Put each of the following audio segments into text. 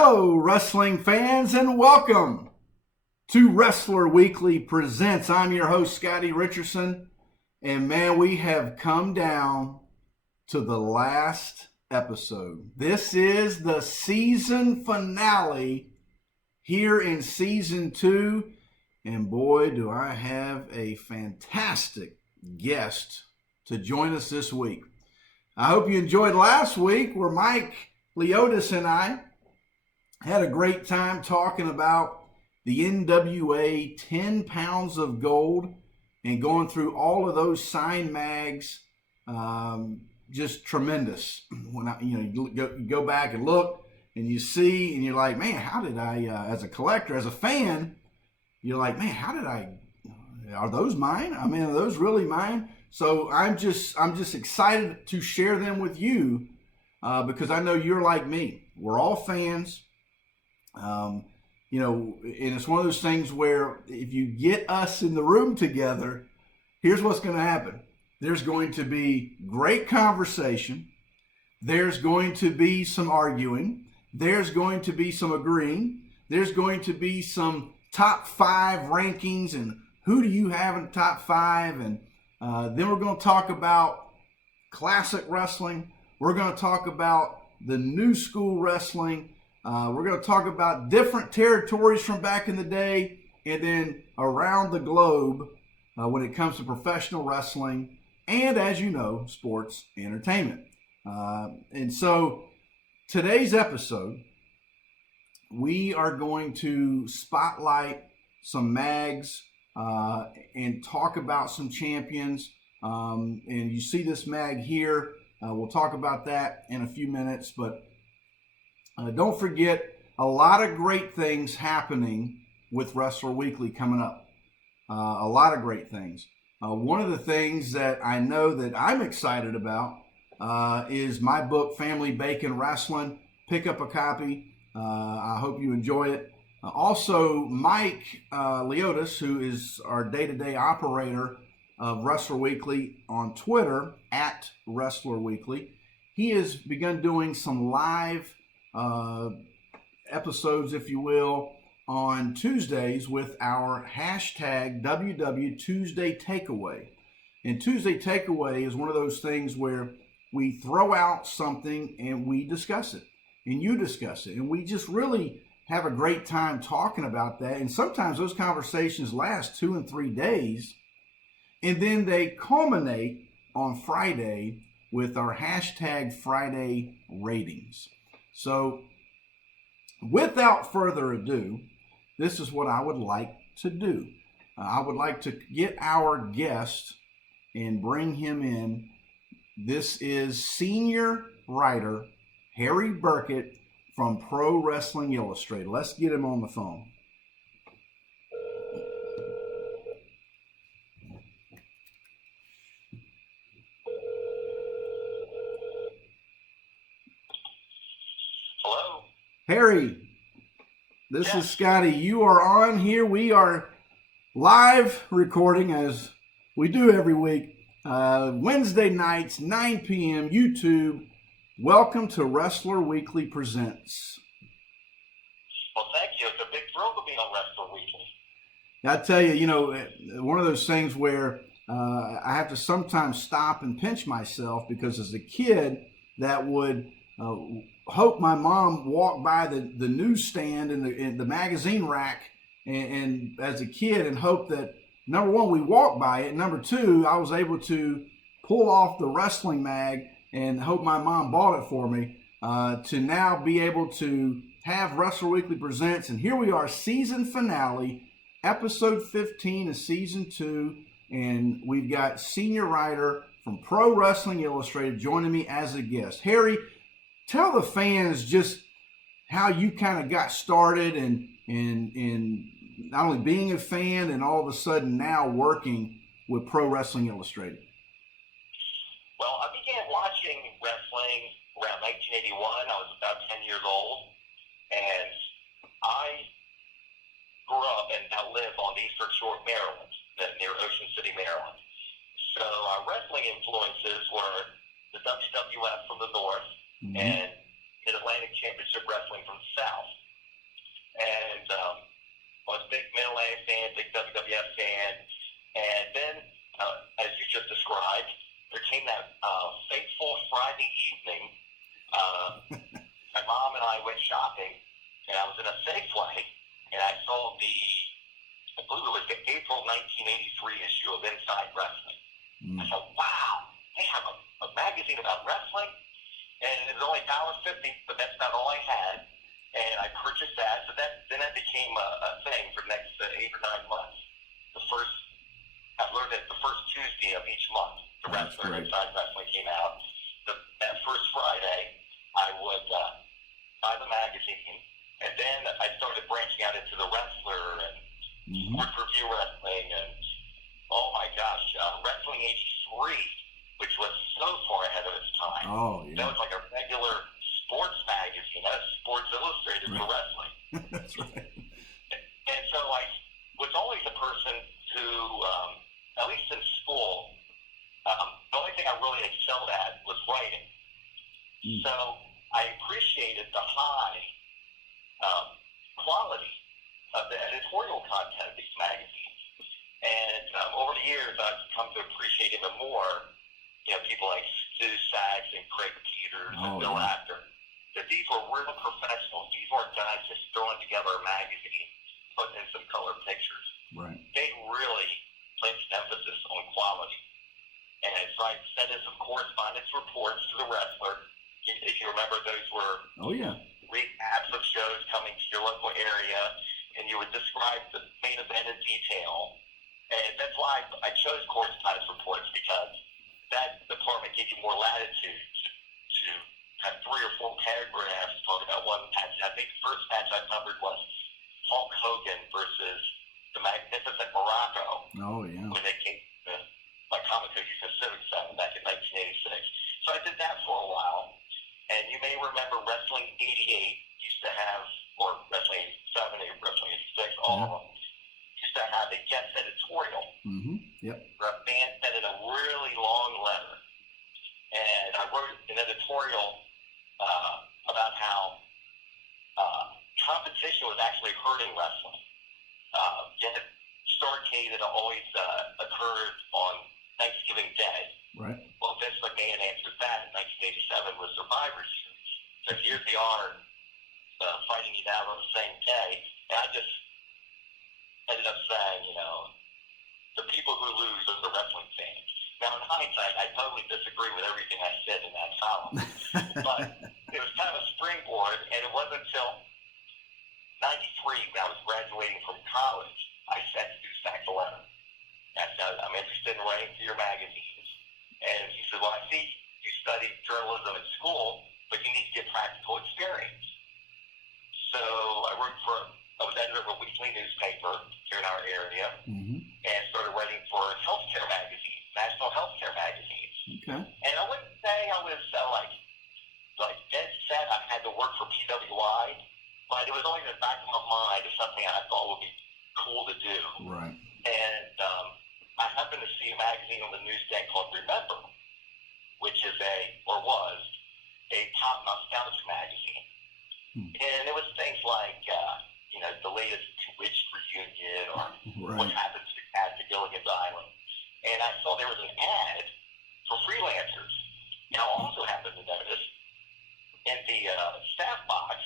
Hello, wrestling fans, and welcome to Wrestler Weekly Presents. I'm your host, Scottie Richardson, and man, we have come down to the last episode. This is the season finale here in season 2, and boy, do I have a fantastic guest to join us this week. I hope you enjoyed last week where Mike Leotis and I had a great time talking about the NWA 10 pounds of gold and going through all of those signed mags. Just tremendous. When you go back and look and you see and you're like, man, how did I, as a collector, as a fan, you're like, man, are those mine? I mean, are those really mine? So I'm just excited to share them with you because I know you're like me. We're all fans. And it's one of those things where if you get us in the room together, here's what's going to happen. There's going to be great conversation. There's going to be some arguing. There's going to be some agreeing. There's going to be some top 5 rankings and who do you have in the top 5. And then we're going to talk about classic wrestling. We're going to talk about the new school wrestling. We're going to talk about different territories from back in the day and then around the globe when it comes to professional wrestling and, as you know, sports entertainment. And so today's episode, we are going to spotlight some mags and talk about some champions. And you see this mag here. We'll talk about that in a few minutes, but don't forget, a lot of great things happening with Wrestler Weekly coming up. A lot of great things. One of the things that I know that I'm excited about is my book, Family Bacon Wrestling. Pick up a copy. I hope you enjoy it. Also, Mike Leotis, who is our day-to-day operator of Wrestler Weekly on Twitter, at Wrestler Weekly, he has begun doing some live episodes, if you will, on Tuesdays with our hashtag WW Tuesday Takeaway. And Tuesday Takeaway is one of those things where we throw out something and we discuss it, and you discuss it, and we just really have a great time talking about that. And sometimes those conversations last 2 and 3 days, and then they culminate on Friday with our hashtag Friday ratings. So, without further ado, this is what I would like to do. I would like to get our guest and bring him in. This is senior writer Harry Burkett from Pro Wrestling Illustrated. Let's get him on the phone. Hello? Harry, this is Scotty. You are on here. We are live recording as we do every week. Wednesday nights, 9 p.m., YouTube. Welcome to Wrestler Weekly Presents. Well, thank you. It's a big thrill to be on Wrestler Weekly. I tell you, one of those things where I have to sometimes stop and pinch myself because as a kid that would hope my mom walked by the newsstand and the magazine rack and as a kid and hope that, number one, we walked by it. Number two, I was able to pull off the wrestling mag and hope my mom bought it for me to now be able to have Wrestler Weekly Presents. And here we are, season finale, episode 15 of season 2. And we've got senior writer from Pro Wrestling Illustrated joining me as a guest. Harry, tell the fans just how you kind of got started and not only being a fan and all of a sudden now working with Pro Wrestling Illustrated. Well, I began watching wrestling around 1981. I was about 10 years old, and I grew up and now live on Eastern Shore, Maryland, near Ocean City, Maryland. So our wrestling influences were the WWF from the north, and Mid-Atlantic Championship Wrestling from the South. And I was a big Mid-Atlantic fan, big WWF fan. And then, as you just described, there came that fateful Friday evening. My mom and I went shopping, and I was in a Safeway, and I saw I believe it was the April 1983 issue of Inside Wrestling. I thought, wow, they have a magazine about wrestling, and it was only $1.50, but that's about all I had. And I purchased that, so then that became a thing for the next 8 or 9 months. I learned that the first Tuesday of each month, the Wrestler Inside Wrestling came out. That first Friday, I would buy the magazine, and then I started branching out into the Wrestler and Sports Review Wrestling, and oh my gosh, Wrestling 83, which was so far ahead of its time. Oh, yeah. That was like a regular sports magazine. That was Sports Illustrated for wrestling. That's right. And so I was always a person who, at least in school, the only thing I really excelled at was writing. So I appreciated the high quality of the editorial content of these magazines. And over the years, I've come to appreciate even more, people like Stu Sachs and Craig Peters and Bill Apter. That these were real professionals. These weren't guys just throwing together a magazine, putting in some color pictures. Right. They really placed emphasis on quality. And so I sent in some correspondence reports to the Wrestler. If you remember, those were recaps of shows coming to your local area, and you would describe the main event in detail. And that's why I chose correspondence reports, because that department gave you more latitude to have 3 or 4 paragraphs talking about one match. I think the first match I covered was Hulk Hogan versus the Magnificent Morocco. Oh, yeah. When they came to my Comic Houston Civic Center back in 1986. So I did that for a while. And you may remember Wrestling 88 used to have, or Wrestling 87 or Wrestling 86, all of them, used to have a guest editorial. Yep. Where a fan sent in a really long letter. And I wrote an editorial about how competition was actually hurting wrestling. Starrcade had always occurred on Thanksgiving Day. Right. Well, Vince McMahon answered that in 1987 with Survivor Series. So here's the honor fighting it out on the same day. And I just ended up saying, the people who lose are the wrestling fans. Now, in hindsight, I totally disagree with everything I said in that column. But it was kind of a springboard, and it wasn't until 93, when I was graduating from college, I sent Stu Sachs a letter. I said, I'm interested in writing for your magazines. And he said, well, I see you studied journalism at school, but you need to get practical experience. So I was editor of a weekly newspaper here in our area, and started writing for healthcare magazines, national healthcare magazines. Okay. And I wouldn't say I was like dead set I had to work for PWI, but it was always in the back of my mind as something I thought would be cool to do. Right. And I happened to see a magazine on the newsstand called Remember, which was a pop nostalgia magazine. And it was things like, the latest Twitch reunion, or what happened to Cat to Gilligan's Island. And I saw there was an ad for freelancers. And I also happened to notice in the staff box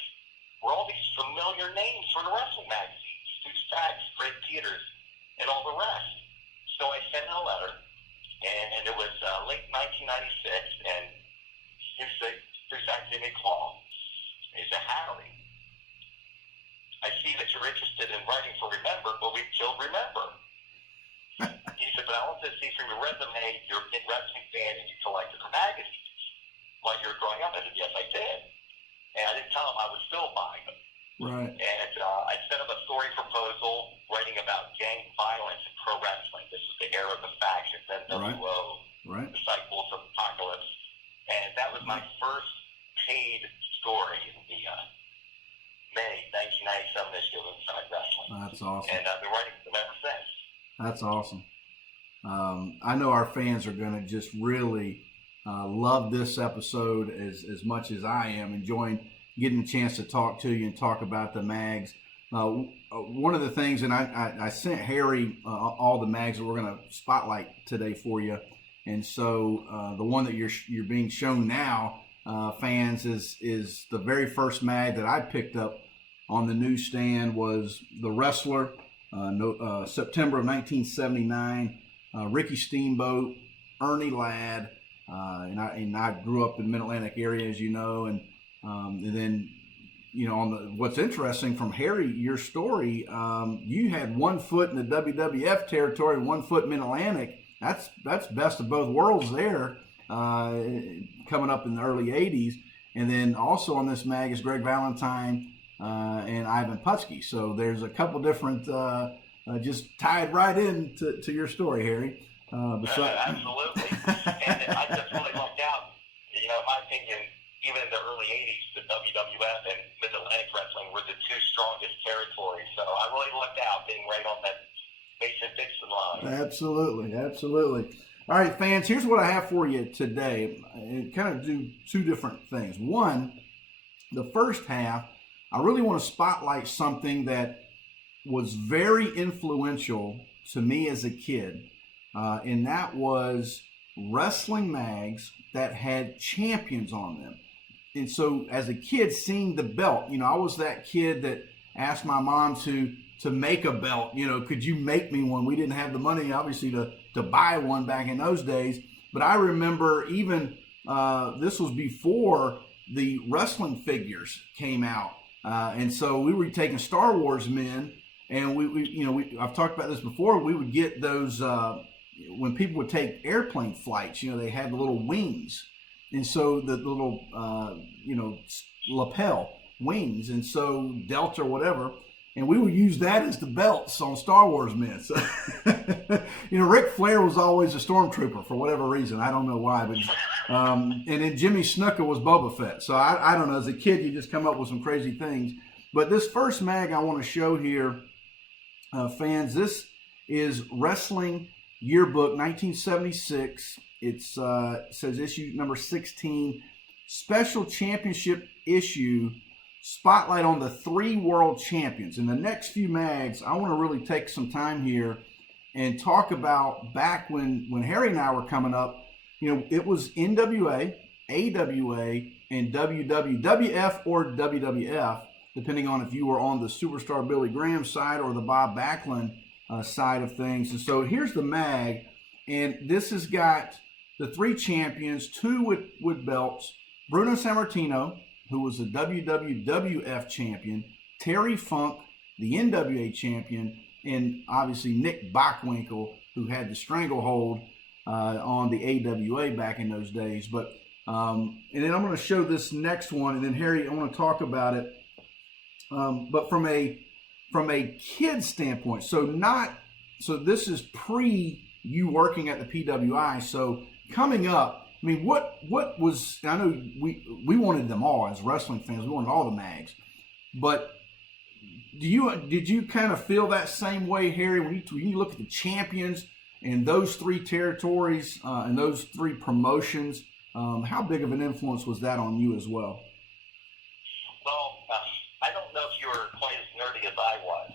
were all these familiar names for the wrestling magazines: Stu Sachs, Craig Peters, and all the rest. So I sent in a letter, and it was late 1996, and Stu Sachs gave me a call. He said, Harry, I see that you're interested in writing for Remember, but we've killed Remember. He said, but I want to see from your resume you're a big wrestling fan and you collected the magazines while you were growing up. I said, yes, I did. And I didn't tell him I was still buying them. Right. And I set up a story proposal writing about gang violence in pro wrestling. This was the era of the factions, NWO, the cycles of apocalypse. And that was my first paid story in the May 1997 issue of Inside Wrestling. That's awesome. And I've been writing for them ever since. That's awesome. I know our fans are going to just really love this episode as much as I am enjoying getting a chance to talk to you and talk about the mags. One of the things, and I sent Harry all the mags that we're going to spotlight today for you, and so the one that you're being shown now, fans, is the very first mag that I picked up on the newsstand. Was the Wrestler, September of 1979. Ricky Steamboat, Ernie Ladd, and I grew up in the Mid-Atlantic area, as you know, and then, you know, what's interesting from Harry, your story, you had 1 foot in the WWF territory, 1 foot Mid-Atlantic. That's best of both worlds there, coming up in the early 80s. And then also on this mag is Greg Valentine and Ivan Putski. So there's a couple different, just tied right in to your story, Harry. Absolutely. And I just really lucked out. You know, in my opinion, even in the early 80s, the WWF and Mid-Atlantic Wrestling were the 2 strongest territories. So I really lucked out being right on that Mason-Dixon line. Absolutely, absolutely. All right, fans, here's what I have for you today. I kind of do 2 different things. One, the first half, I really want to spotlight something that was very influential to me as a kid, and that was wrestling mags that had champions on them. And so as a kid, seeing the belt, you know, I was that kid that asked my mom to make a belt. You know, could you make me one? We didn't have the money, obviously, to buy one back in those days. But I remember even this was before the wrestling figures came out. And so we were taking Star Wars men, and I've talked about this before. We would get those when people would take airplane flights. You know, they had the little wings. And so the little, lapel wings, and so Delta or whatever, and we would use that as the belts on Star Wars men. So, Ric Flair was always a stormtrooper for whatever reason. I don't know why, but and then Jimmy Snuka was Boba Fett. So I don't know. As a kid, you just come up with some crazy things. But this first mag I want to show here, fans, this is Wrestling Yearbook 1976. It says issue number 16, special championship issue, spotlight on the 3 world champions. In the next few mags, I want to really take some time here and talk about back when Harry and I were coming up. You know, it was NWA, AWA, and WWF or WWF, depending on if you were on the Superstar Billy Graham side or the Bob Backlund side of things. And so here's the mag, and this has got the 3 champions, 2 with belts: Bruno Sammartino, who was the WWF champion; Terry Funk, the NWA champion; and obviously Nick Bockwinkel, who had the stranglehold on the AWA back in those days. But and then I'm going to show this next one, and then Harry, I want to talk about it. But from a kid standpoint, so this is pre you working at the PWI. So coming up, I mean, what was, I know we wanted them all as wrestling fans. We wanted all the mags. But did you kind of feel that same way, Harry, when you look at the champions and those 3 territories and those 3 promotions? How big of an influence was that on you as well? Well, I don't know if you were quite as nerdy as I was,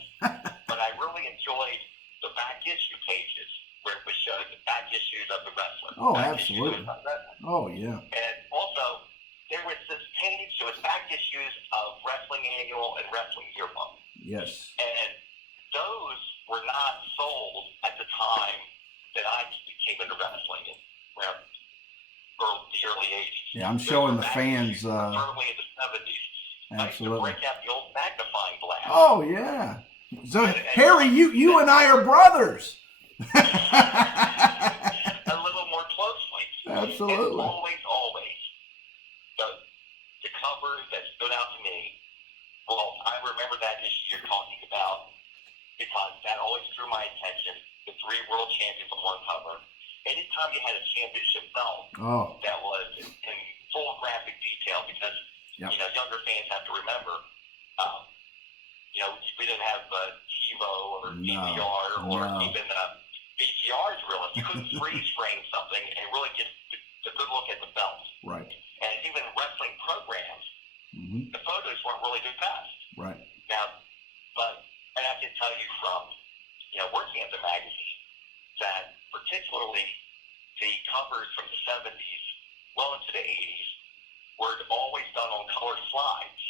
but I really enjoyed the back issue pages where it would show the back issues of the wrestler. Oh, absolutely. Oh, yeah. And also, there was this page, there was back issues of Wrestling Annual and Wrestling Yearbook. Yes. And those were not sold at the time that I came into wrestling around the early 80s. Yeah, I'm showing the fans. Early in the 70s. Absolutely. I used to break out the old magnifying glass. Oh, yeah. So, Harry, you and I are brothers. A little more closely. Absolutely. And always, the covers that stood out to me, well, I remember that issue you're talking about because that always drew my attention, the 3 world champions on one cover. Anytime you had a championship belt, that was in full graphic detail because, younger fans have to remember, we didn't have TiVo or DVR or even VCRs really. You couldn't freeze frame something and really get a good look at the belt. Right. And even wrestling programs, the really good fast. Right. Now, but I have to tell you from, working at the magazine, that particularly the covers from the 70s, well into the 80s, were always done on color slides.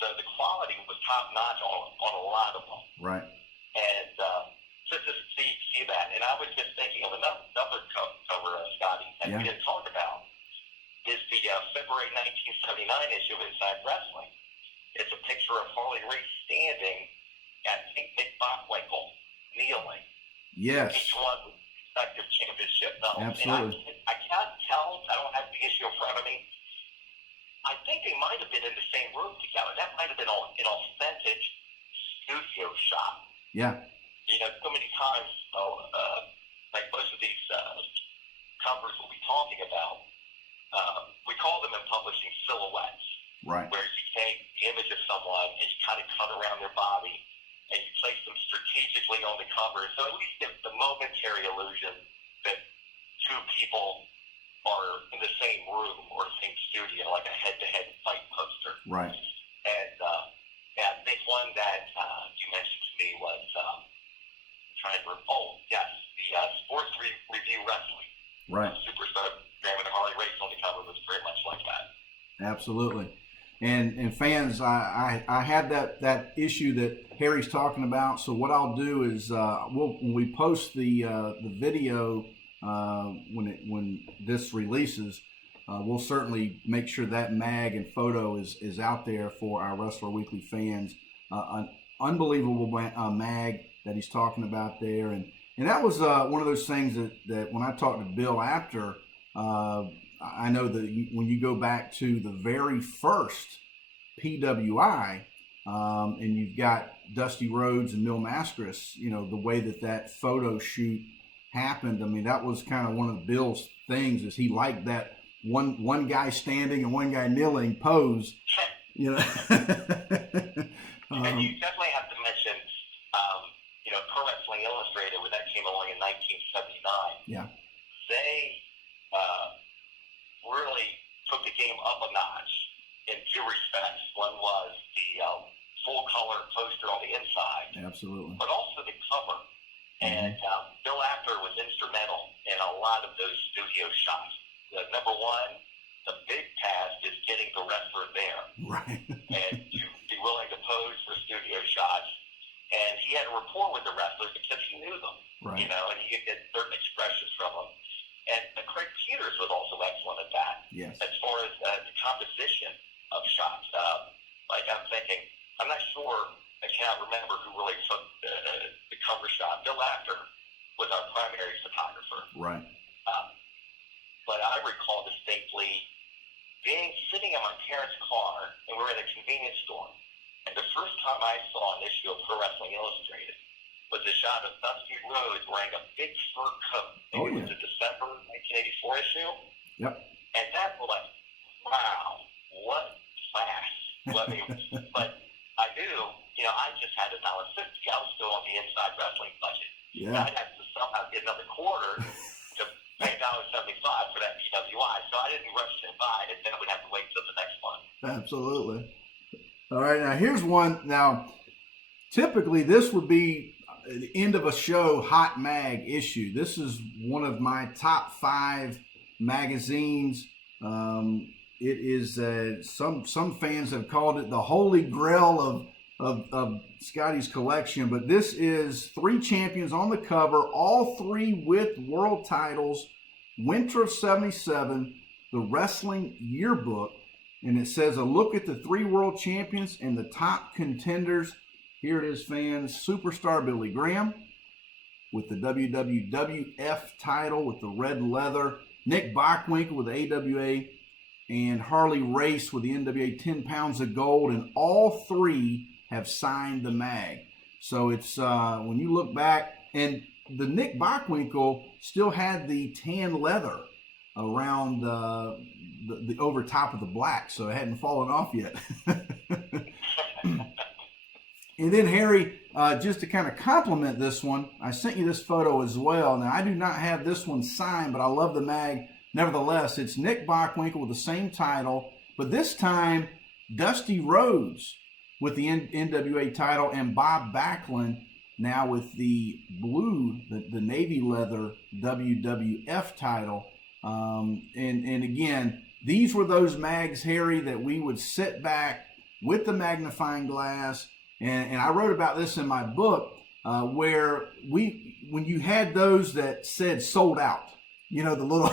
So the quality was top notch on a lot of them. Right. And just to see that, and I was just thinking of another cover, Scotty, that we didn't talk about, is the February 1979 issue of Inside Wrestling. It's a picture of Harley Race standing at Nick Bockwinkel, kneeling. Yes. Each one with respective championship medals. Absolutely. And I can't tell, I don't have the issue in front of me. I think they might have been in the same room together. That might have been an authentic studio shot. Yeah. So many times, like most of these covers we'll be talking about, we call them in publishing silhouettes. Right. Where you take the image of someone and you kind of cut around their body and you place them strategically on the cover. So at least give the momentary illusion that two people are in the same room or same studio, like a head-to-head fight poster. Right. And I think one that you mentioned to me was the Sports Review Wrestling. Right. Superstar Graham and Harley Race on the cover was very much like that. Absolutely. And fans, I had that issue that Harry's talking about. So what I'll do is when we post the video when this releases, we'll certainly make sure that mag and photo is out there for our Wrestler Weekly fans. An unbelievable mag that he's talking about there, and that was one of those things that when I talked to Bill after. I know that when you go back to the very first PWI, and you've got Dusty Rhodes and Mil Mascaris, the way that photo shoot happened. I mean, that was kind of one of Bill's things, is he liked that one guy standing and one guy kneeling pose. And you definitely have to mention, Pro Wrestling Illustrated, when that came along in 1979. Yeah. They really took the game up a notch in two respects. One was the full color poster on the inside. Absolutely. But also the cover. And Bill Apter was instrumental in a lot of those studio shots. Number one, the big task is getting the wrestler there. Right. And to be willing to pose for studio shots. And he had a rapport with the wrestlers because he knew them. Right. And he could get certain expressions from them. And Craig Peters was also excellent at that. Yes. As far as the composition of shots. Like I'm thinking, I'm not sure, I cannot remember who really took the cover shot. Bill Apter was our primary photographer. Right. But I recall distinctly sitting in my parents' car, and we were at a convenience store. And the first time I saw an issue of Pro Wrestling Illustrated was a shot of Dusty Rhodes wearing a big fur coat. It was the December 1984 issue. Yep. And that was like, wow, what class. But I knew, I just had $1.50. I was still on the Inside Wrestling budget. Yeah. I'd have to somehow get another quarter to pay $1.75 for that PWI. So I didn't rush to buy it, and then I would have to wait till the next one. Absolutely. All right, now here's one. Now, typically this would be the end of a show hot mag issue. This is one of my top 5 magazines. It is some fans have called it the holy grail of Scotty's collection, but this is 3 champions on the cover, all 3 with world titles. Winter of '77, the Wrestling Yearbook. And it says, a look at the 3 world champions and the top contenders. Here it is, fans. Superstar Billy Graham with the WWF title with the red leather. Nick Bockwinkel with the AWA. And Harley Race with the NWA 10 pounds of gold. And all 3 have signed the mag. So it's, when you look back, and the Nick Bockwinkel still had the tan leather around the over top of the black, so it hadn't fallen off yet. And then Harry, just to kind of compliment this one, I sent you this photo as well. Now I do not have this one signed, but I love the mag. Nevertheless, it's Nick Bockwinkel with the same title, but this time Dusty Rhodes with the NWA title, and Bob Backlund now with the blue, the navy leather WWF title. And again, these were those mags, Harry, that we would sit back with the magnifying glass, and I wrote about this in my book, where when you had those that said sold out, you know, the little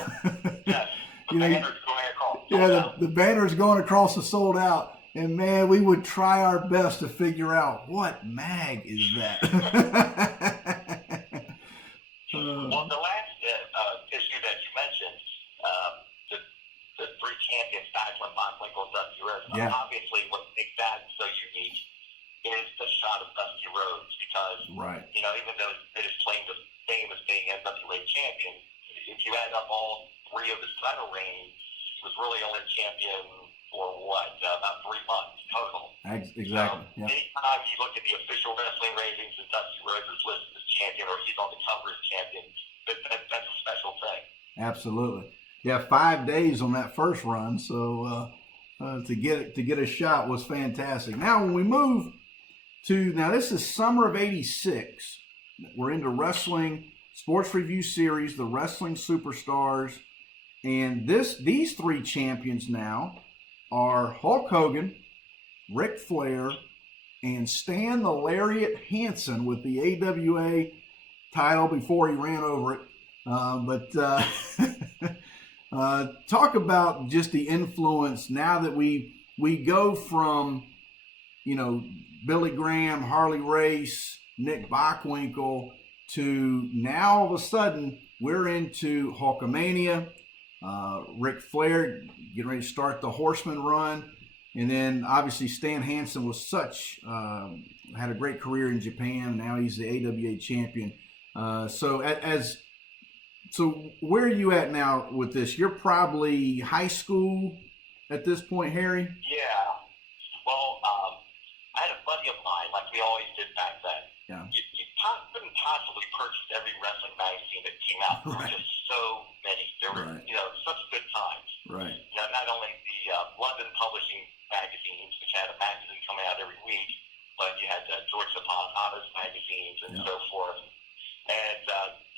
yes, the you know, banner's going across. yeah, the banner's going across the sold out. And man, we would try our best to figure out what mag is that. Well, the last issue that you mentioned, the three champions, Backlund, Bockwinkel, Dusty Rhodes. Yeah. Obviously, what makes that so unique is the shot of Dusty Rhodes, because Right. you know, even though it is claimed to fame as being NWA champion, if you add up all three of his title reigns, he was really only champion for about 3 months total. Exactly. So, Yeah. anytime you look at the official wrestling ratings and Dusty Rhodes is listed as champion, or he's on the cover as champion, that's a special thing. Absolutely. Yeah, 5 days on that first run, so to get a shot was fantastic. Now, when we move to this is summer of '86. We're into wrestling sports review series, the Wrestling Superstars, and these three champions now are Hulk Hogan, Ric Flair, and Stan the Lariat Hansen with the AWA title before he ran over it. Talk about just the influence now that we go from, you know, Billy Graham, Harley Race, Nick Bockwinkel, to now all of a sudden we're into Hulkamania, Ric Flair getting ready to start the Horseman run, and then obviously Stan Hansen was had a great career in Japan. Now he's the AWA champion. So where are you at now with this? You're probably high school at this point, Harry? Yeah. Well, I had a buddy of mine, like we always did back then. Yeah. You couldn't possibly purchase every wrestling magazine that came out. There were just so many. There were, Right. you know, such good times. Right. You know, not only the London publishing magazines, which had a magazine coming out every week, but you had George Zapata's magazines and so forth. And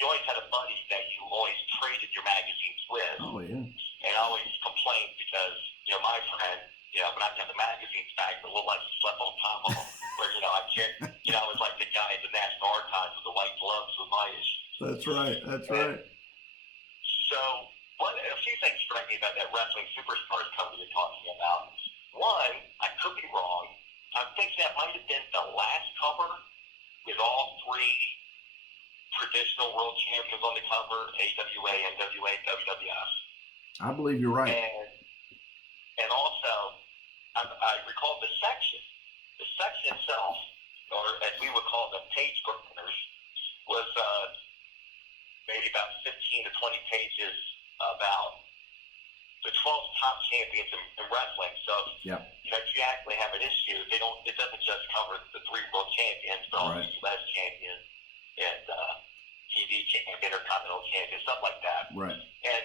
you always had a buddy that you always traded your magazines with. Oh, yeah. And I always complained because, you know, my friend, you know, when I got the magazines back, it looked like he slept on top of them. Where, you know, I was like the guy at the National Archives with the white gloves with my issues. That's right. That's right. So, a few things strike me about that Wrestling Superstars cover you're talking about. One, I could be wrong. I'm thinking that might have been the last cover with all three traditional world champions on the cover: AWA, NWA, WWF. I believe you're right. And also, I recall the section. The section itself, or as we would call them, page burners, was maybe about 15 to 20 pages about the 12 top champions in wrestling. So, you know, if you actually have an issue, it doesn't just cover the three world champions, but also U.S. champion and TV champion, Intercontinental champion, stuff like that. Right. And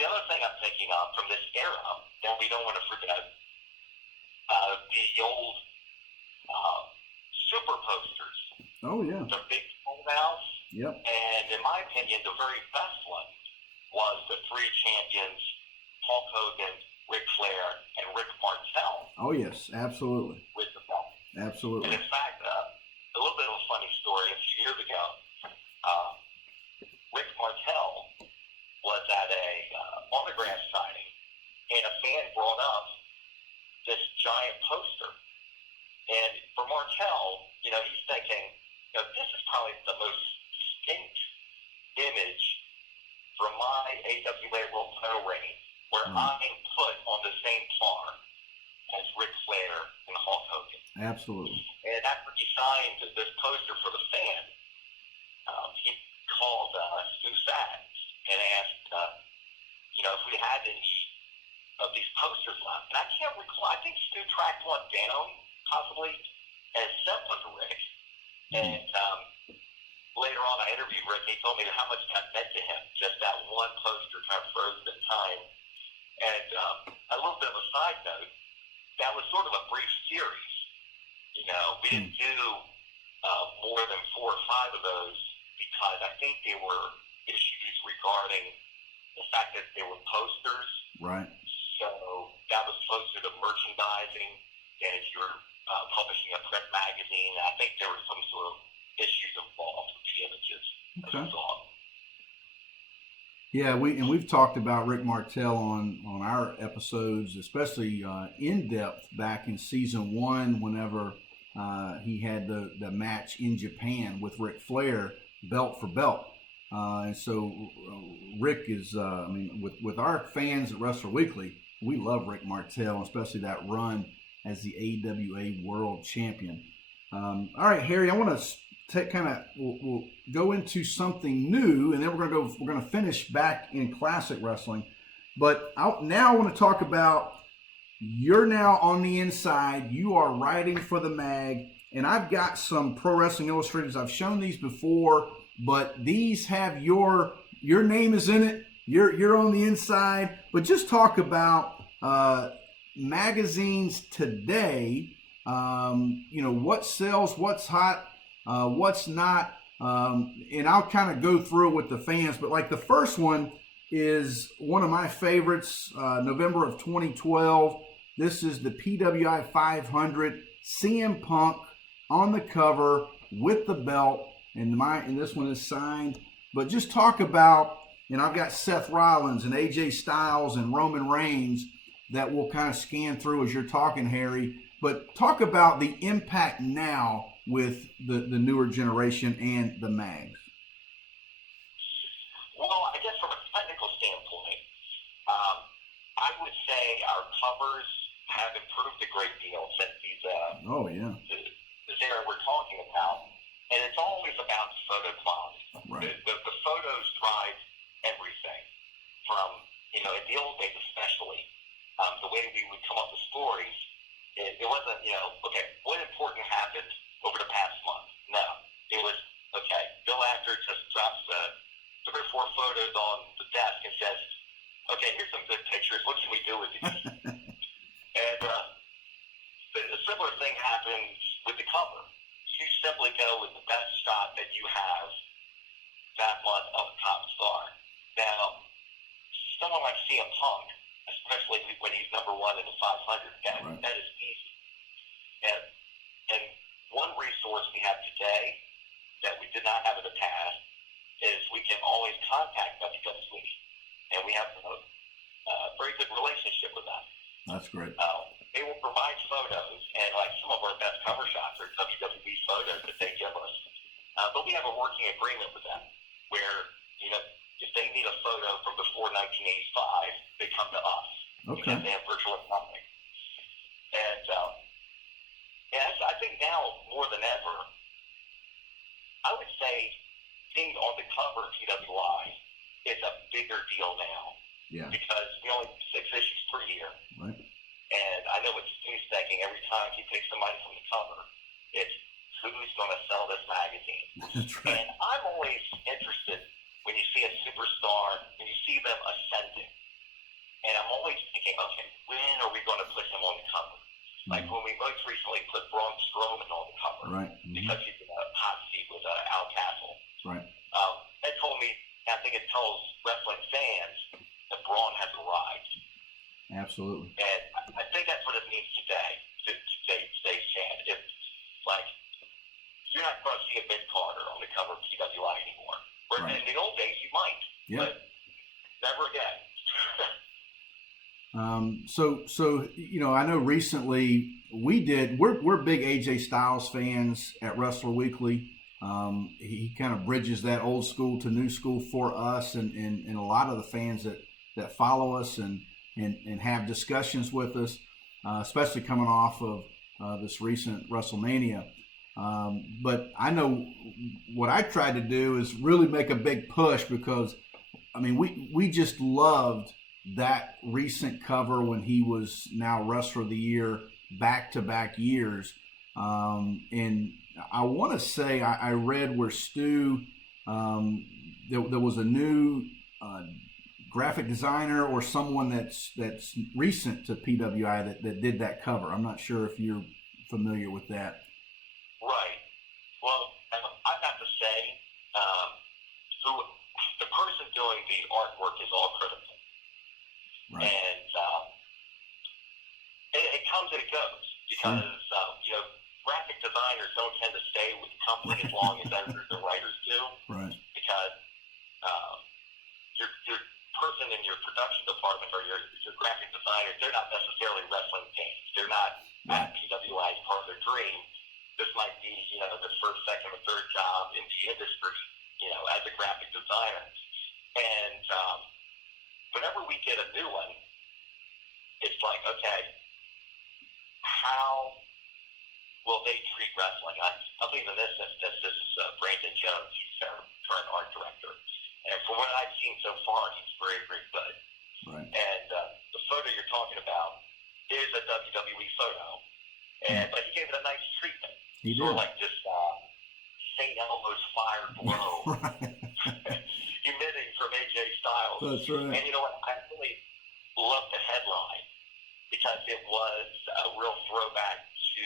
the other thing I'm thinking of from this era that we don't want to forget, the old super posters. Oh, yeah. The big fold-outs. Yep. And in my opinion, the very best one was the three champions, Hulk Hogan, Ric Flair, and Rick Martel. Oh, yes. Absolutely. With the belt. Absolutely. And in fact, a little bit of a funny story. A few years ago, Rick Martel was at a autograph signing, and a fan brought up this giant poster. And for Martel, you know, he's thinking, you know, this is probably the most distinct image from my AWA World Title reign, where I'm put on the same par as Ric Flair and Hulk Hogan. Absolutely. And after he signed this poster for the fan, he called Stu Sachs and asked, you know, if we had any of these posters left. And I can't recall. I think Stu tracked one down, possibly, and sent one to Rick. And later on, I interviewed Rick. He told me how much that meant to him, just that one poster kind of frozen in time. And a little bit of a side note, that was sort of a brief series. You know, we didn't do more than 4 or 5 of those because I think there were issues regarding the fact that they were posters. Right. So that was closer to merchandising than if you're publishing a print magazine. I think there were some sort of issues involved with the images. Okay. That's all. Yeah, we've talked about Rick Martel on our episodes, especially in depth back in season 1, whenever he had the match in Japan with Ric Flair, belt for belt. And so Rick is, with our fans at Wrestler Weekly, we love Rick Martel, especially that run as the AWA World Champion. All right, Harry, I want to we'll go into something new, and then we're going to finish back in classic wrestling. But now I want to talk about, you're now on the inside. You are writing for the mag, and I've got some Pro Wrestling Illustrators. I've shown these before, but these have your name is in it. You're on the inside. But just talk about magazines today. What sells, what's hot, what's not, and I'll kind of go through it with the fans. But like the first one is one of my favorites, November of 2012. This is the PWI 500, CM Punk on the cover with the belt, and this one is signed. But just talk about, and I've got Seth Rollins and AJ Styles and Roman Reigns that we'll kind of scan through as you're talking, Harry. But talk about the impact now with the newer generation and the mags. Well, I guess from a technical standpoint, I would say our covers have improved a great deal since these this era we're talking about, and it's always about photo quality. Right. The photos drive everything. From in the old days especially, the way we would come up with stories, it wasn't okay, what important happened over the past month? No, it was okay. Bill Actor just drops 3 or 4 photos on the desk and says, okay, here's some good pictures. What can we do with these? And the similar thing happens with the cover. You simply go with the best shot that you have that month of a top star. Now, someone like CM Punk, especially when he's number 1 in the 500, that is easy. And one resource we have today that we did not have in the past is we can always contact WWE, and we have a very good relationship with them. That's great. They will provide photos, and like some of our best cover shots are WWE photos that they give us. But we have a working agreement with them where, if they need a photo from before 1985, they come to us. Okay. Because they have virtually nothing. And I think now more than ever, I would say being on the cover of PWI is a bigger deal now. Yeah. Because we only do 6 issues per year. Right. And I know what Stu's thinking every time he picks somebody from the cover. It's who's going to sell this magazine. That's right. And I'm always interested when you see a superstar, when you see them ascending. And I'm always thinking, okay, when are we going to put him on the cover? Like when we most recently put Braun Strowman on the cover. Right. Because he's in a hot seat with Al Castle. Right. That told me, I think it tells wrestling fans that Braun has arrived. Absolutely. And I think that's what it means today, to today's fan. It's like, you're not going to see a Vince Carter on the cover of PWI anymore. Where in the old days, you might. Yeah. But never again. I know recently we're big AJ Styles fans at Wrestler Weekly. He kind of bridges that old school to new school for us and a lot of the fans that follow us and have discussions with us, especially coming off of this recent WrestleMania. But I know what I tried to do is really make a big push because, we just loved that recent cover when he was now Wrestler of the Year back-to-back years. And I want to say I read where Stu, there was a new graphic designer or someone that's recent to PWI that did that cover. I'm not sure if you're familiar with that. Right. Well, I'd have to say who the person doing the artwork is all critical. Right. And it comes and it goes because, graphic designers don't tend to stay with the company as long as editors and writers do. Right. Because your person in your production department or your graphic designers, they're not necessarily wrestling fans. They're not at PWI as part of their dream. This might be, the first, second, or third job in the industry, as a graphic designer. And whenever we get a new one, it's like, okay, how will they treat wrestling? I believe in this instance, this is Brandon Jones. He's our current art director. And from what I've seen so far, he's very, very good. Right. And the photo you're talking about is a WWE photo. But he gave it a nice treatment. He did. Sort of like this St. Elmo's fire glow emitting from AJ Styles. That's right. And you know what? I really loved the headline because it was a real throwback to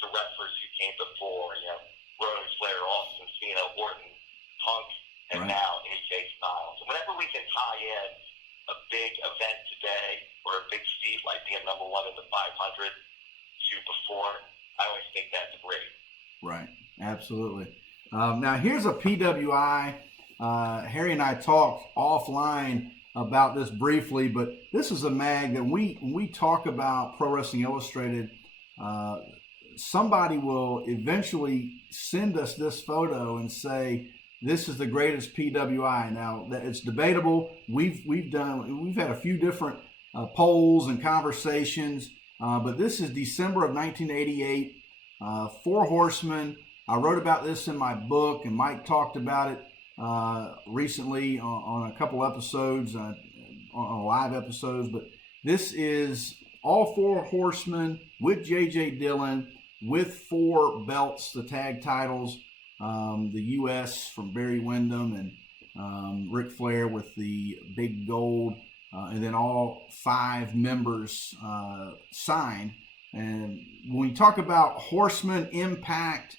the wrestlers who came before, Rhodes, Flair, Austin, Cena, Orton, Punk, and now AJ Styles. And whenever we can tie in a big event today or a big feat like being number one in the 500 to before, I always think that's great. Right, absolutely. Now here's a PWI. Harry and I talked offline about this briefly, but this is a mag that when we talk about Pro Wrestling Illustrated, somebody will eventually send us this photo and say, this is the greatest PWI. Now, it's debatable. We've had a few different polls and conversations, but this is December of 1988. Four Horsemen. I wrote about this in my book, and Mike talked about it recently on a couple episodes, on live episodes. But this is all Four Horsemen with J.J. Dillon, with 4 belts, the tag titles. The U.S. from Barry Windham and Ric Flair with the big gold, and then all 5 members sign. And when we talk about Horseman impact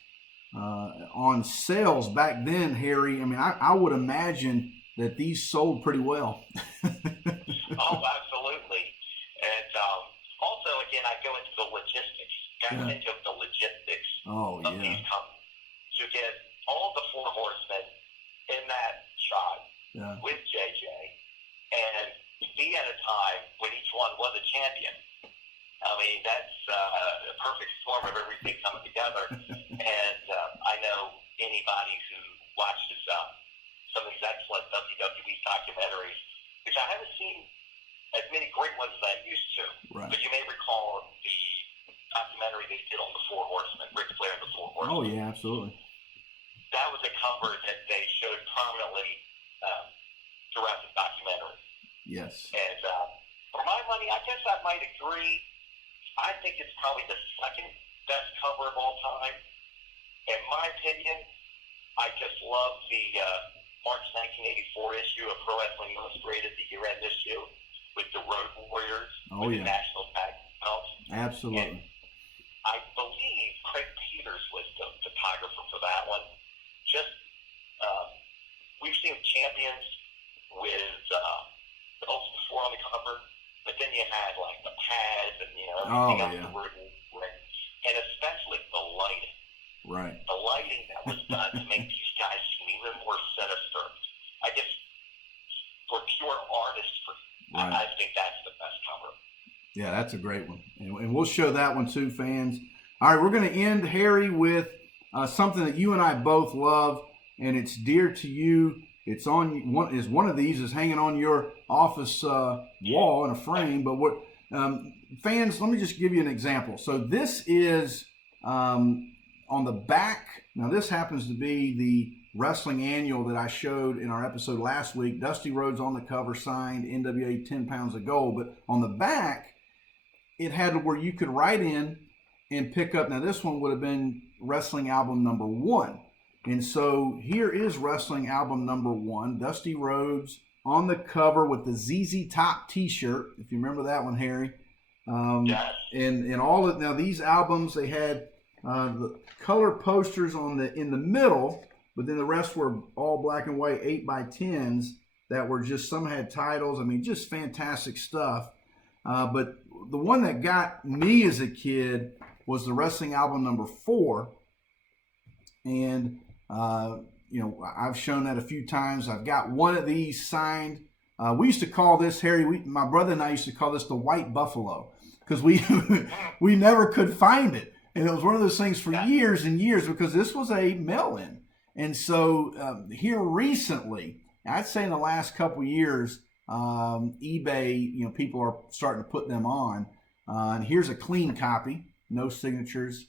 on sales back then, Harry, I mean, I would imagine that these sold pretty well. Oh, absolutely. And also, again, I go into the logistics. You have to think of the logistics of these companies. To get all the Four Horsemen in that shot with JJ and be at a time when each one was a champion. I mean, that's a perfect storm of everything coming together. And I know anybody who watches some of these excellent WWE documentaries, which I haven't seen as many great ones as I used to. Right. But you may recall the documentary they did on the Four Horsemen, Ric Flair and the Four Horsemen. Oh, yeah, absolutely. That was a cover that they showed prominently throughout the documentary. Yes. And for my money, I guess I might agree. I think it's probably the second best cover of all time. In my opinion, I just love the March 1984 issue of Pro Wrestling Illustrated, the year-end issue, with the Road Warriors, with the National Tag Belts. Absolutely. And I believe Craig Peters was the photographer for that one. Just, we've seen champions with belts before on the cover, but then you had like the pads and everything else. And especially the lighting. Right. The lighting that was done to make these guys seem even more sinister. I just, for pure artistry, I think that's the best cover. Yeah, that's a great one, and we'll show that one too, fans. All right, we're going to end, Harry, with something that you and I both love, and it's dear to you. It's on one of these is hanging on your office wall in a frame. But what fans? Let me just give you an example. So this is on the back. Now this happens to be the wrestling annual that I showed in our episode last week. Dusty Rhodes on the cover, signed NWA 10 Pounds of Gold. But on the back, it had where you could write in and pick up. Now this one would have been wrestling album number 1. And so here is wrestling album number 1, Dusty Rhodes on the cover with the ZZ Top T-shirt, if you remember that one, Harry. Yes. And all of now these albums, they had the color posters in the middle, but then the rest were all black and white 8x10s that were just, some had titles. I mean, just fantastic stuff. But the one that got me as a kid was the wrestling album number 4. And, I've shown that a few times. I've got one of these signed. We used to call this, Harry, my brother and I used to call this the White Buffalo, because we we never could find it. And it was one of those things for years and years, because this was a mail-in. And so here recently, I'd say in the last couple of years, eBay, people are starting to put them on. And here's a clean copy, no signatures,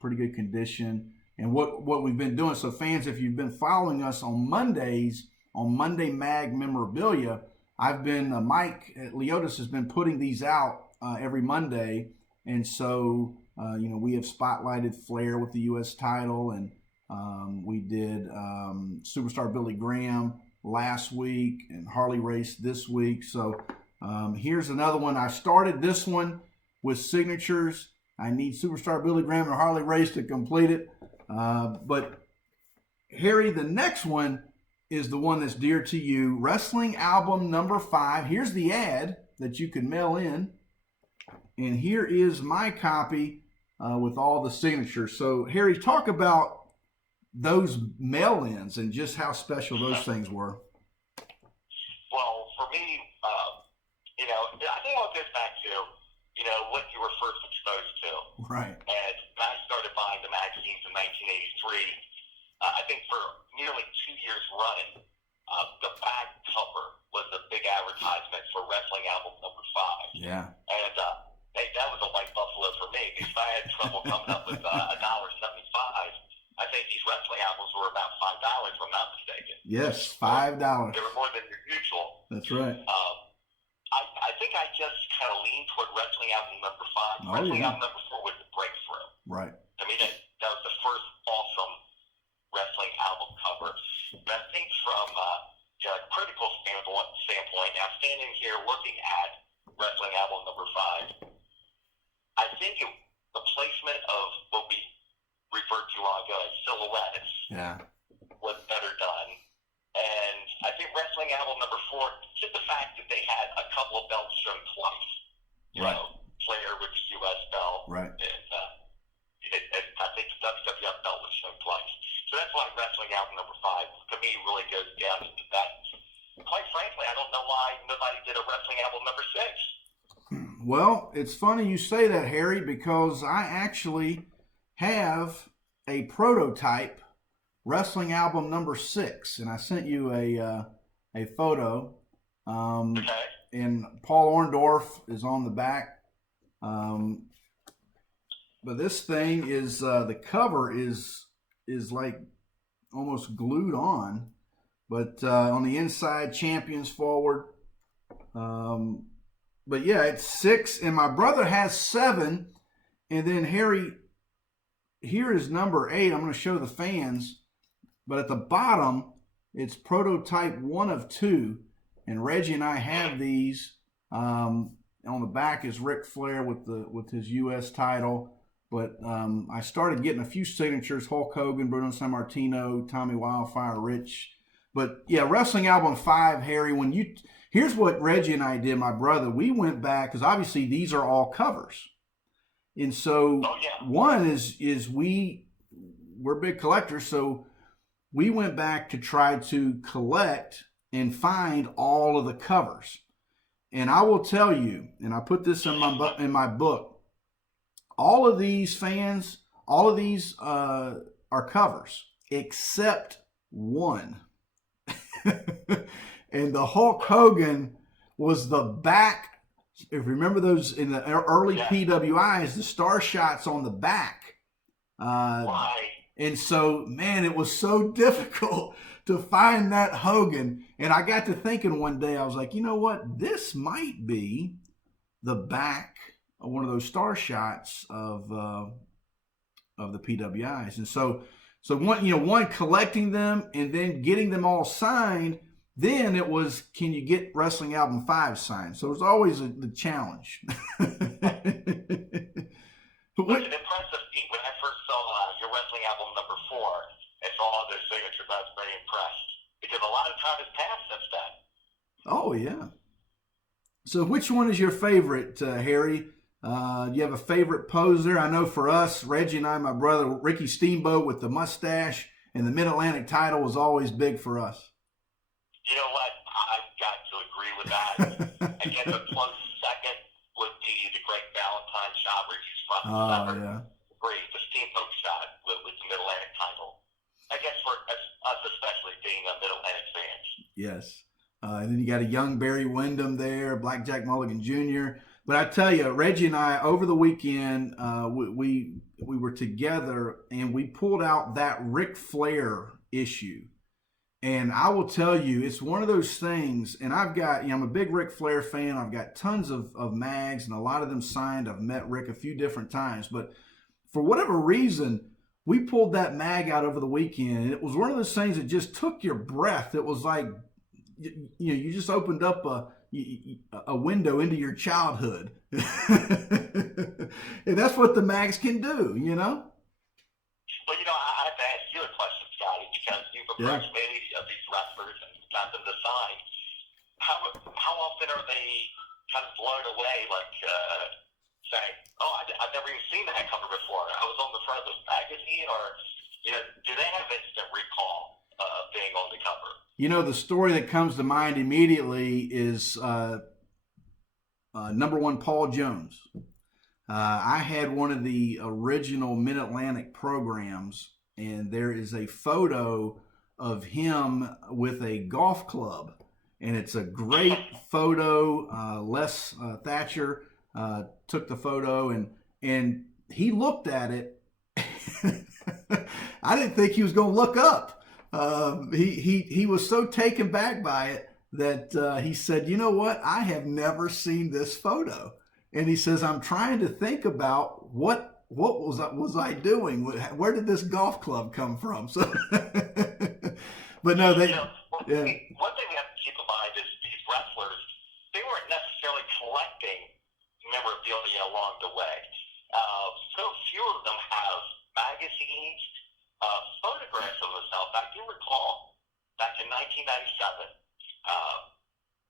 pretty good condition. And what we've been doing, so fans, if you've been following us on Mondays, on Monday Mag Memorabilia, I've been, Mike at Leotis has been putting these out every Monday. And so, we have spotlighted Flair with the U.S. title, and we did Superstar Billy Graham last week and Harley Race this week. So here's another one. I started this one with signatures. I need Superstar Billy Graham and Harley Race to complete it. But Harry, the next one is the one that's dear to you. Wrestling album number 5. Here's the ad that you can mail in. And here is my copy with all the signatures. So Harry, talk about those mail-ins and just how special those things were. Well, for me, I think it goes back to, what you were first exposed to. Right. And I started buying the magazines in 1983. I think for nearly 2 years running, the back cover was a big advertisement for wrestling album number 5. Yeah. And that was a white buffalo for me, because I had trouble coming up with $1.75. I think these wrestling albums were about $5, if I'm not mistaken. Yes, $5. They were more than usual. That's right. I think I just kind of leaned toward wrestling album number 5. Wrestling album number 4 was the breakthrough. Right. I mean, that was the first awesome wrestling album cover. But I think from a critical standpoint, now standing here looking at wrestling album number 5, I think the placement of what we referred to long ago as silhouettes was better done. And I think wrestling album number 4, just the fact that they had a couple of belts shown twice. You know, Flair with the U.S. belt. Right. And I think the WWF belt was shown twice. So that's why wrestling album number 5, to me, really goes down into that. Quite frankly, I don't know why nobody did a wrestling album number 6. Well, it's funny you say that, Harry, because I actually have a prototype wrestling album number 6, and I sent you a photo. Okay. And Paul Orndorff is on the back. But this thing is the cover is like almost glued on, but on the inside, champions forward. But yeah, it's 6, and my brother has 7, and then Harry, here is number 8. I'm going to show the fans, but at the bottom, it's prototype 1 of 2, and Reggie and I have these. On the back is Ric Flair with his U.S. title, but I started getting a few signatures: Hulk Hogan, Bruno Sammartino, Tommy Wildfire, Rich. But yeah, wrestling album 5, Harry. Here's what Reggie and I did, my brother. We went back, because obviously these are all covers. And so one is we're big collectors, so we went back to try to collect and find all of the covers. And I will tell you, and I put this in my book, all of these fans, all of these are covers, except one. And the Hulk Hogan was the back. If you remember those in the early PWIs, the star shots on the back. And so, man, it was so difficult to find that Hogan. And I got to thinking one day, I was like, you know what? This might be the back of one of those star shots of the PWIs. And so one collecting them and then getting them all signed. Then it was, can you get Wrestling Album 5 signed? So it was always the challenge. It was an impressive feat. When I first saw your Wrestling Album number 4 and saw all those signatures, I was very impressed. Because a lot of time has passed since then. Oh, yeah. So which one is your favorite, Harry? Do you have a favorite poser? I know for us, Reggie and I, my brother, Ricky Steamboat with the mustache and the Mid-Atlantic title was always big for us. You know what? I've got to agree with that. I guess a close second would be the Greg Valentine shot where he's front and center. Yeah. Great. The Steamboat shot with the Mid-Atlantic title. I guess for us especially being a Mid-Atlantic fans. Yes. And then you got a young Barry Windham there, Blackjack Mulligan Jr. But I tell you, Reggie and I, over the weekend, we were together and we pulled out that Ric Flair issue. And I will tell you, it's one of those things, and I've got, I'm a big Ric Flair fan. I've got tons of mags, and a lot of them signed. I've met Rick a few different times. But for whatever reason, we pulled that mag out over the weekend. And it was one of those things that just took your breath. It was like, you just opened up a window into your childhood. And that's what the mags can do, Well, I have to ask you a question, Scotty, because you've approached many of these wrestlers and got them to sign. How often are they kind of blown away, like saying, "Oh, I've never even seen that cover before. I was on the front of this magazine," or do they have instant recall of being on the cover? The story that comes to mind immediately is number one, Paul Jones. I had one of the original Mid-Atlantic programs, and there is a photo of him with a golf club, and it's a great photo. Les Thatcher took the photo, and he looked at it. I didn't think he was going to look up. He was so taken back by it that he said, "You know what? I have never seen this photo." And he says, "I'm trying to think about what was I doing? Where did this golf club come from?" So, but no, they. One thing we have to keep in mind is these wrestlers, they weren't necessarily collecting memorabilia along the way. So few of them have magazines, photographs of themselves. I do recall back in 1997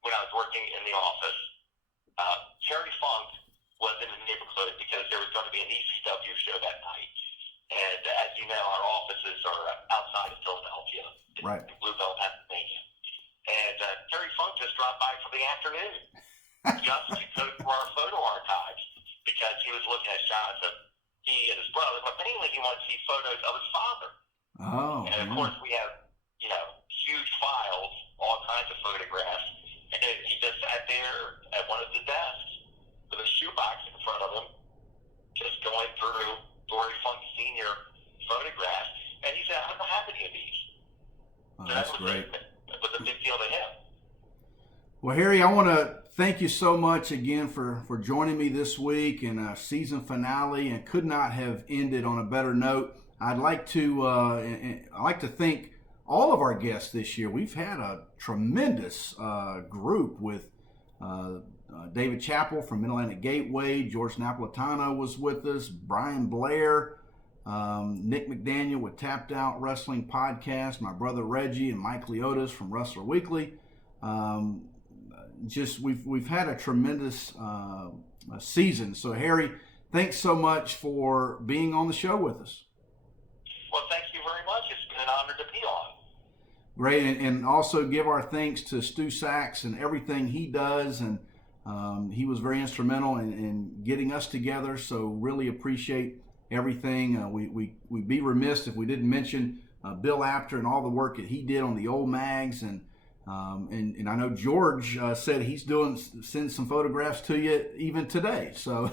when I was working in the office. Terry Funk was in the neighborhood because there was going to be an ECW show that night. And as you know, our offices are outside of Philadelphia, right, in Bluebell, Pennsylvania. And Terry Funk just dropped by for the afternoon just to go through our photo archives because he was looking at shots of he and his brother, but mainly he wanted to see photos of his father. Oh, and of course, we have, huge files, all kinds of photographs. And he just sat there at one of the desks with a shoebox in front of him, just going through Dory Funk Sr. photographs. And he said, "I don't have any of these." Oh, so that's that great. It was a big deal to him. Well, Harry, I want to thank you so much again for joining me this week in a season finale, and could not have ended on a better note. I'd like to thank all of our guests this year. We've had a tremendous group with David Chappell from Mid-Atlantic Gateway. George Napolitano was with us. Brian Blair, Nick McDaniel with Tapped Out Wrestling Podcast. My brother Reggie and Mike Leotis from Wrestler Weekly. We've had a tremendous season. So Harry, thanks so much for being on the show with us. Well, thank you very much. It's been an honor to be on. Great, and also give our thanks to Stu Sachs and everything he does, and he was very instrumental in getting us together. So really appreciate everything. We'd be remiss if we didn't mention Bill Apter and all the work that he did on the old mags, and I know George said he's send some photographs to you even today. So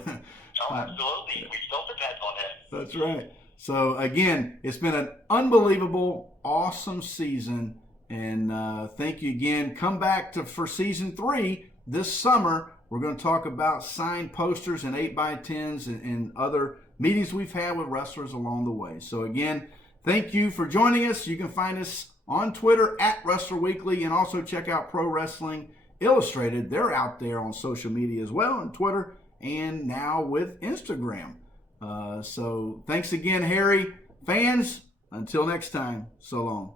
absolutely, we still depend on it. That's right. So again, it's been an unbelievable, awesome season, and thank you again. Come back for season 3 this summer. We're going to talk about signed posters and 8x10s and other meetings we've had with wrestlers along the way. So again, thank you for joining us. You can find us on Twitter at Wrestler Weekly, and also check out Pro Wrestling Illustrated. They're out there on social media as well, on Twitter and now with Instagram. So thanks again, Harry. Fans, until next time, so long.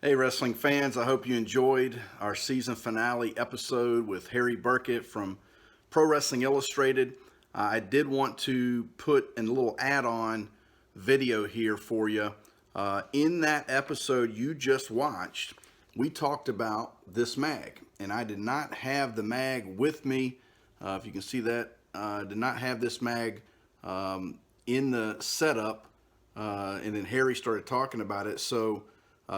Hey, wrestling fans, I hope you enjoyed our season finale episode with Harry Burkett from Pro Wrestling Illustrated. I did want to put a little add-on video here for you. In that episode you just watched, we talked about this mag, and I did not have the mag with me. If you can see that, I did not have this mag in the setup, and then Harry started talking about it. So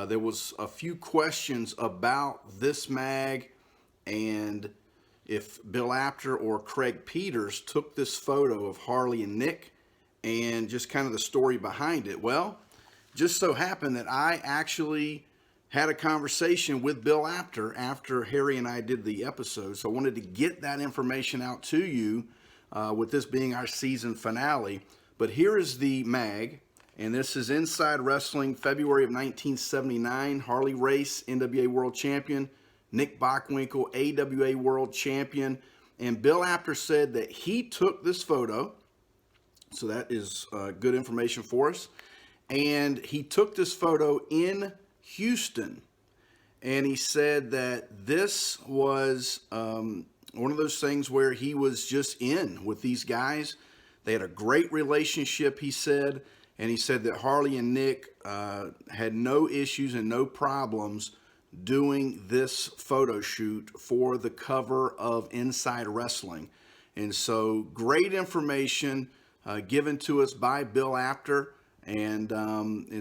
there was a few questions about this mag and if Bill Apter or Craig Peters took this photo of Harley and Nick, and just kind of the story behind it. Well, just so happened that I actually had a conversation with Bill Apter after Harry and I did the episode. So I wanted to get that information out to you with this being our season finale. But here is the mag, and this is Inside Wrestling, February of 1979. Harley Race, NWA World Champion. Nick Bockwinkel, AWA World Champion. And Bill Apter said that he took this photo. So that is good information for us. And he took this photo in Houston. And he said that this was one of those things where he was just in with these guys. They had a great relationship, he said. And he said that Harley and Nick had no issues and no problems doing this photo shoot for the cover of Inside Wrestling. And so great information given to us by Bill Apter. And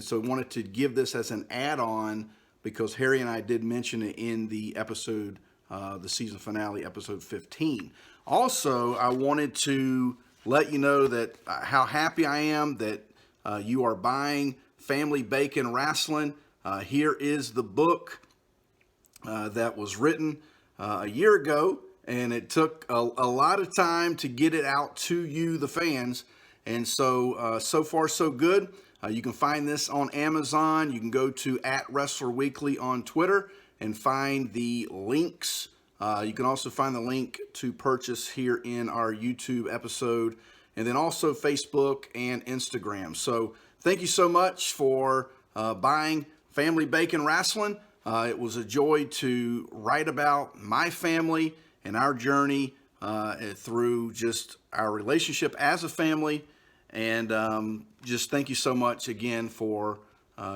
so wanted to give this as an add-on because Harry and I did mention it in the episode, the season finale, episode 15. Also, I wanted to let you know that how happy I am that you are buying Family Bacon Wrestling. Here is the book that was written a year ago, and it took a lot of time to get it out to you, the fans. And so, so far so good. You can find this on Amazon. You can go to @WrestlerWeekly on Twitter and find the links. You can also find the link to purchase here in our YouTube episode, and then also Facebook and Instagram. So thank you so much for buying Family Bacon Wrestling. It was a joy to write about my family and our journey through just our relationship as a family. And just thank you so much again for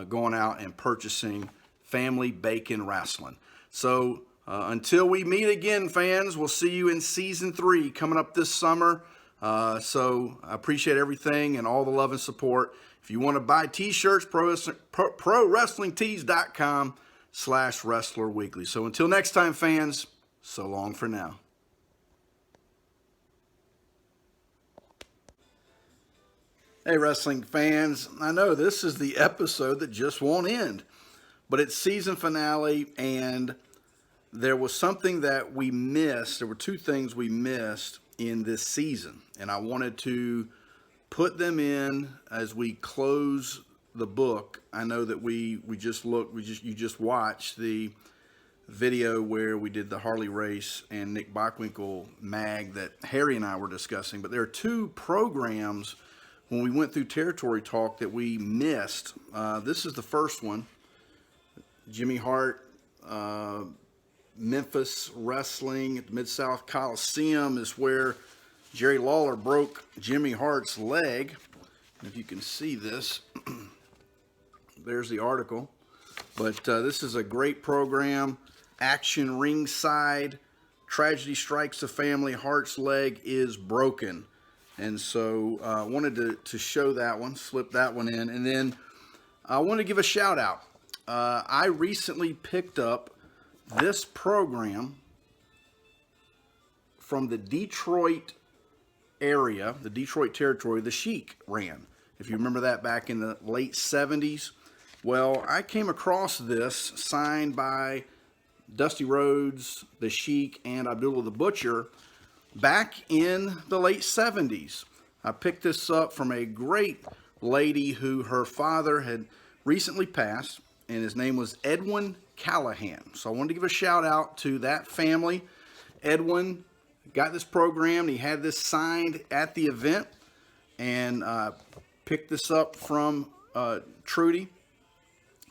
going out and purchasing Family Bacon Wrestling. So until we meet again, fans, we'll see you in season 3 coming up this summer. So I appreciate everything and all the love and support. If you want to buy t-shirts, ProWrestlingTees.com/Wrestler Weekly. So until next time, fans, so long for now. Hey, wrestling fans, I know this is the episode that just won't end, but it's season finale, and there was something that we missed. There were 2 things we missed in this season, and I wanted to put them in as we close the book. I know that you just watched the video where we did the Harley Race and Nick Bockwinkel mag that Harry and I were discussing, but there are 2 programs when we went through Territory Talk that we missed. This is the first one. Jimmy Hart, Memphis Wrestling at the Mid-South Coliseum is where Jerry Lawler broke Jimmy Hart's leg. And if you can see this, there's the article. But this is a great program. Action ringside. Tragedy strikes a family. Hart's leg is broken. And so I wanted to show that one, slip that one in. And then I want to give a shout out. I recently picked up this program from the Detroit area, the Detroit territory, the Sheik ran. If you remember that back in the late 70s. Well, I came across this signed by Dusty Rhodes, the Sheik, and Abdullah the Butcher back in the late 70s. I picked this up from a great lady who her father had recently passed, and his name was Edwin Callahan. So I wanted to give a shout out to that family. Edwin got this program. He had this signed at the event, and picked this up from Trudy.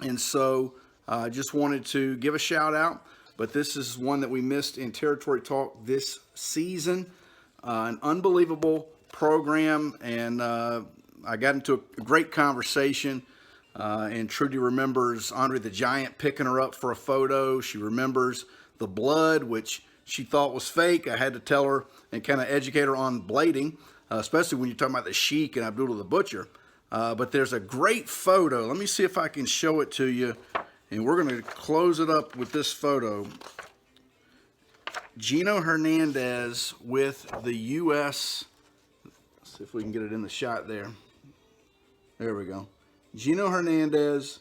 And so I just wanted to give a shout out. But this is one that we missed in Territory Talk this season. An unbelievable program, and I got into a great conversation. And Trudy remembers Andre the Giant picking her up for a photo. She remembers the blood, which she thought was fake. I had to tell her and kind of educate her on blading, especially when you're talking about the Sheik and Abdullah the Butcher. But there's a great photo. Let me see if I can show it to you. And we're going to close it up with this photo. Gino Hernandez with the U.S. Let's see if we can get it in the shot there. There we go. Gino Hernandez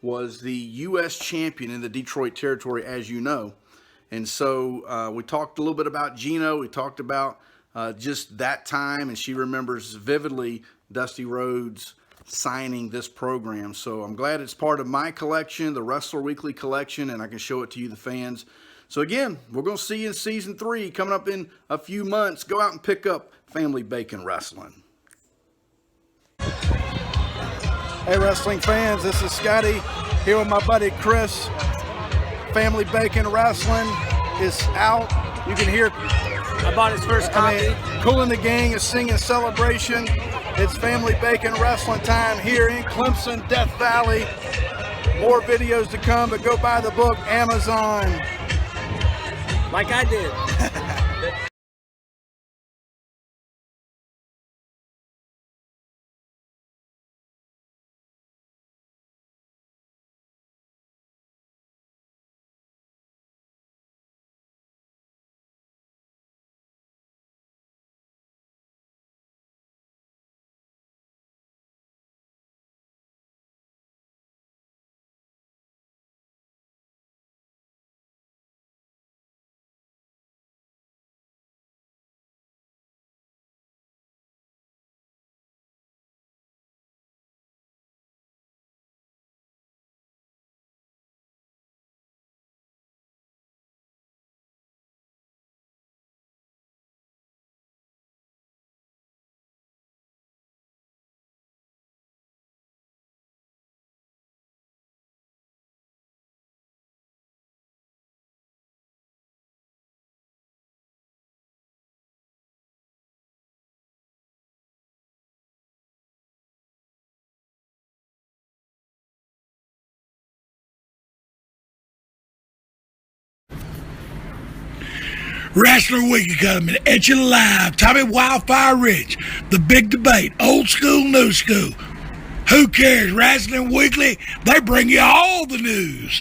was the U.S. champion in the Detroit territory, as you know. And so we talked a little bit about Gino. We talked about just that time, and she remembers vividly Dusty Rhodes signing this program. So I'm glad it's part of my collection, the Wrestler Weekly collection, and I can show it to you, the fans. So again, we're going to see you in season 3 coming up in a few months. Go out and pick up Family Bacon Wrestling. Hey wrestling fans, this is Scotty here with my buddy Chris. Family Bacon Wrestling is out. You can hear I bought his first copy. Cool and the Gang is singing Celebration. It's Family Bacon Wrestling time here in Clemson, Death Valley. More videos to come, but go buy the book, Amazon. Like I did. Wrestler Weekly coming at you live. Tommy Wildfire Rich. The big debate. Old school, new school. Who cares? Wrestling Weekly, they bring you all the news.